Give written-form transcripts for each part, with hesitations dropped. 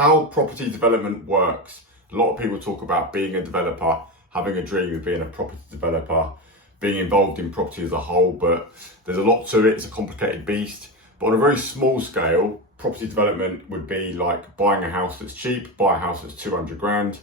How property development works. A lot of people talk about being a developer, having a dream of being a property developer, being involved in property as a whole, but there's a lot to it. It's a complicated beast. But on a very small scale, property development would be like buying a house that's cheap, buy a house that's 200 grand.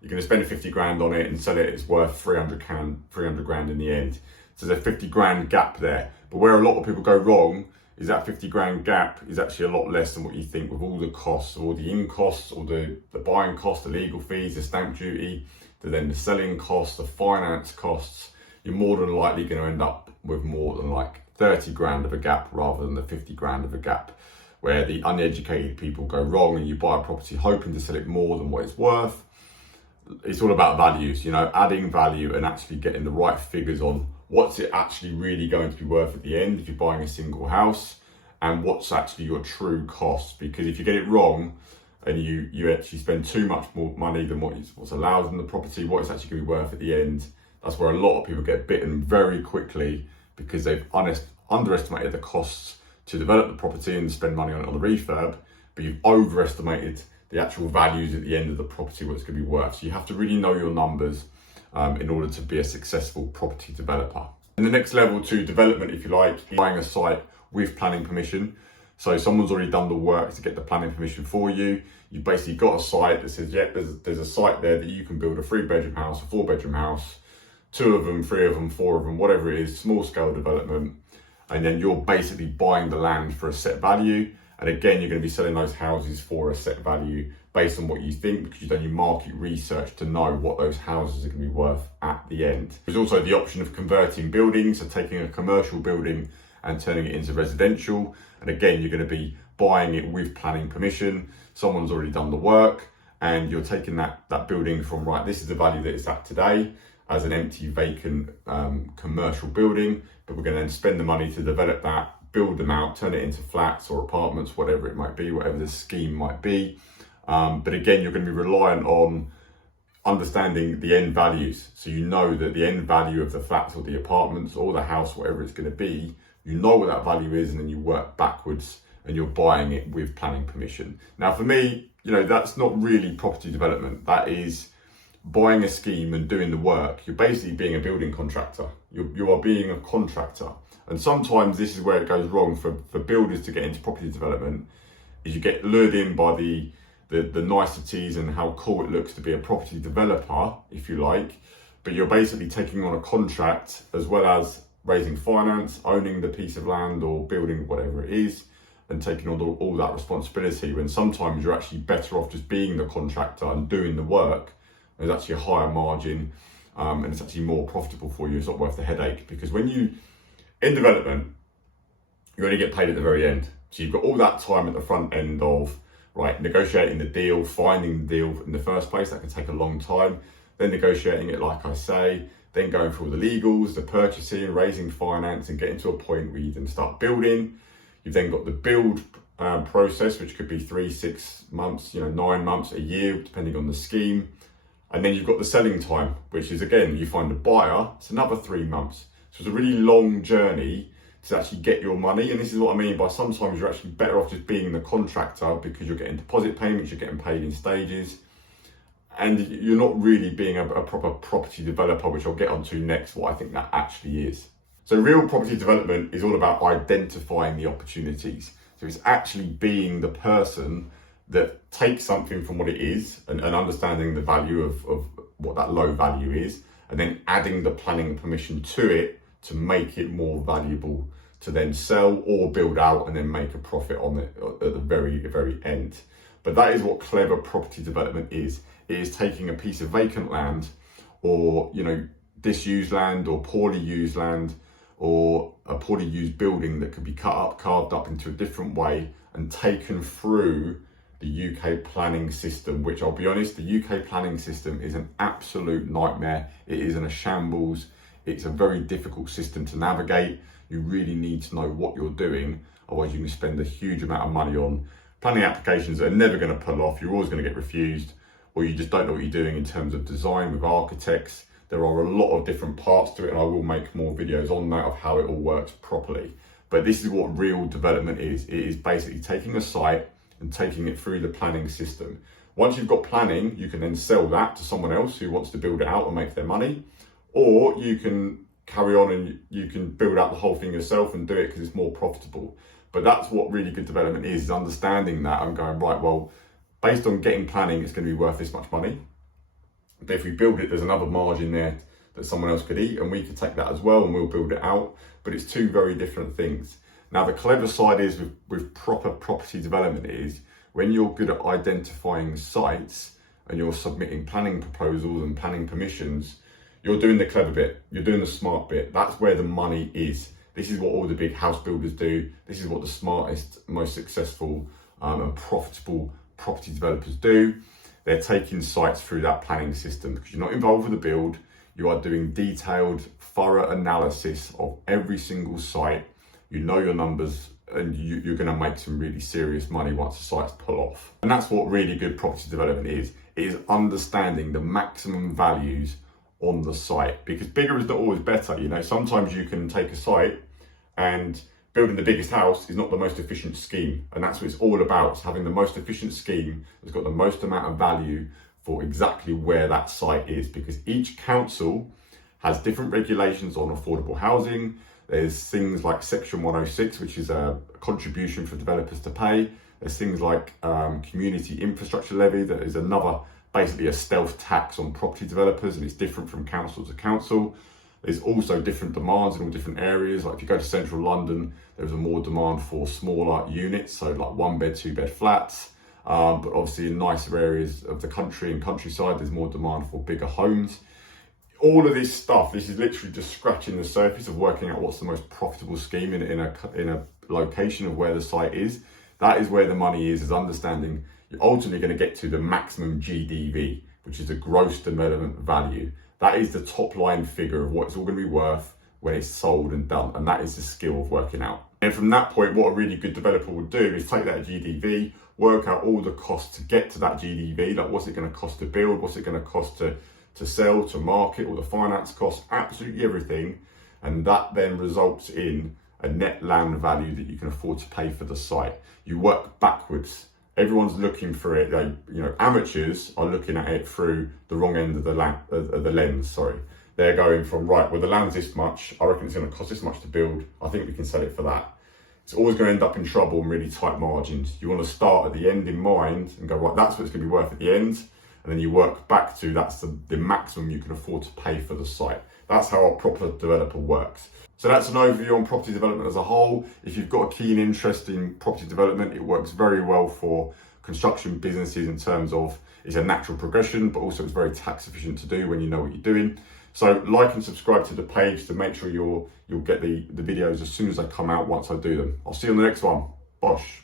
You're going to spend 50 grand on it and sell it, it's worth 300 grand in the end. So there's a 50 grand gap there. But where a lot of people go wrong is that 50 grand gap is actually a lot less than what you think, with all the costs, all the in costs, all the buying costs, the legal fees, the stamp duty, then the selling costs, the finance costs. You're more than likely going to end up with more than like 30 grand of a gap rather than the 50 grand of a gap, where the uneducated people go wrong and you buy a property hoping to sell it more than what it's worth. It's all about values, adding value and actually getting the right figures on what's it actually really going to be worth at the end if you're buying a single house, and what's actually your true cost. Because if you get it wrong and you actually spend too much more money than what's allowed in the property, what it's actually going to be worth at the end, that's where a lot of people get bitten very quickly, because they've underestimated the costs to develop the property and spend money on it on the refurb, but you've overestimated the actual values at the end of the property, what it's going to be worth. So you have to really know your numbers in order to be a successful property developer. And the next level to development, if you like, is buying a site with planning permission. So someone's already done the work to get the planning permission for you. You've basically got a site that says, yeah, there's a site there that you can build a 3-bedroom house, a 4-bedroom house, 2 of them, 3 of them, 4 of them, whatever it is, small scale development. And then you're basically buying the land for a set value. And again, you're going to be selling those houses for a set value based on what you think, because you've done your market research to know what those houses are going to be worth at the end. There's also the option of converting buildings, so taking a commercial building and turning it into residential. And again, you're going to be buying it with planning permission. Someone's already done the work, and you're taking that building from, right, this is the value that it's at today as an empty, vacant commercial building, but we're going to then spend the money to develop that, build them out, turn it into flats or apartments, whatever it might be, whatever the scheme might be. But again, you're going to be reliant on understanding the end values. So you know that the end value of the flats or the apartments or the house, whatever it's going to be, you know what that value is, and then you work backwards and you're buying it with planning permission. Now, for me, that's not really property development. That is buying a scheme and doing the work. You're basically being a building contractor. You are being a contractor. And sometimes this is where it goes wrong for builders to get into property development, is you get lured in by the niceties and how cool it looks to be a property developer, if you like, but you're basically taking on a contract as well as raising finance, owning the piece of land or building, whatever it is, and taking on all that responsibility, when sometimes you're actually better off just being the contractor and doing the work. There's actually a higher margin and it's actually more profitable for you. It's not worth the headache, because when in development, you only get paid at the very end. So you've got all that time at the front end of, right, negotiating the deal, finding the deal in the first place. That can take a long time. Then negotiating it, like I say, then going through all the legals, the purchasing, raising finance, and getting to a point where you then start building. You've then got the build process, which could be 3, 6 months, 9 months, a year, depending on the scheme. And then you've got the selling time, which is, again, you find a buyer, it's another 3 months. So it's a really long journey to actually get your money. And this is what I mean by sometimes you're actually better off just being the contractor, because you're getting deposit payments, you're getting paid in stages, and you're not really being a proper property developer, which I'll get onto next, what I think that actually is. So real property development is all about identifying the opportunities. So it's actually being the person that takes something from what it is and understanding the value of what that low value is, and then adding the planning permission to it to make it more valuable to then sell or build out and then make a profit on it at the very, very end. But that is what clever property development is. It is taking a piece of vacant land, or disused land, or poorly used land, or a poorly used building that could be carved up into a different way and taken through the UK planning system, which, I'll be honest, the UK planning system is an absolute nightmare. It is in a shambles. It's a very difficult system to navigate. You really need to know what you're doing, otherwise you can spend a huge amount of money on planning applications that are never going to pull off. You're always going to get refused, or you just don't know what you're doing in terms of design with architects. There are a lot of different parts to it, and I will make more videos on that of how it all works properly. But this is what real development is. It is basically taking a site and taking it through the planning system. Once you've got planning, you can then sell that to someone else who wants to build it out and make their money, or you can carry on and you can build out the whole thing yourself and do it because it's more profitable. But that's what really good development is understanding that and going, right, well, based on getting planning, it's going to be worth this much money. But if we build it, there's another margin there that someone else could eat, and we could take that as well and we'll build it out. But it's two very different things. Now, the clever side is with proper property development is when you're good at identifying sites and you're submitting planning proposals and planning permissions, you're doing the clever bit, you're doing the smart bit. That's where the money is. This is what all the big house builders do. This is what the smartest, most successful and profitable property developers do. They're taking sites through that planning system because you're not involved with the build. You are doing detailed, thorough analysis of every single site. You know your numbers, and you're going to make some really serious money once the sites pull off. And that's what really good property development is. It is understanding the maximum values on the site, because bigger is not always better. You know, sometimes you can take a site and building the biggest house is not the most efficient scheme. And that's what it's all about. It's having the most efficient scheme that's got the most amount of value for exactly where that site is, because each council has different regulations on affordable housing. There's things like Section 106, which is a contribution for developers to pay. There's things like community infrastructure levy, that is another, basically a stealth tax on property developers, and it's different from council to council. There's also different demands in all different areas. Like if you go to central London, there's a more demand for smaller units, so like 1 bed, 2 bed flats. But obviously in nicer areas of the country and countryside, there's more demand for bigger homes. All of this stuff, this is literally just scratching the surface of working out what's the most profitable scheme in a location of where the site is. That is where the money is understanding you're ultimately going to get to the maximum GDV, which is the gross development value. That is the top line figure of what it's all going to be worth when it's sold and done. And that is the skill of working out. And from that point, what a really good developer will do is take that GDV, work out all the costs to get to that GDV, like what's it going to cost to build, what's it going to cost to sell, to market, all the finance costs, absolutely everything. And that then results in a net land value that you can afford to pay for the site. You work backwards. Everyone's looking for it. Amateurs are looking at it through the wrong end of the lens. Sorry, they're going from, right, well, the land's this much. I reckon it's going to cost this much to build. I think we can sell it for that. It's always going to end up in trouble and really tight margins. You want to start at the end in mind and go, right, that's what it's going to be worth at the end. And then you work back to that's the maximum you can afford to pay for the site. That's how a proper developer works. So that's an overview on property development as a whole. If you've got a keen interest in property development, it works very well for construction businesses in terms of it's a natural progression, but also it's very tax efficient to do when you know what you're doing. So like and subscribe to the page to make sure you'll get the videos as soon as they come out once I do them. I'll see you on the next one. Bosh.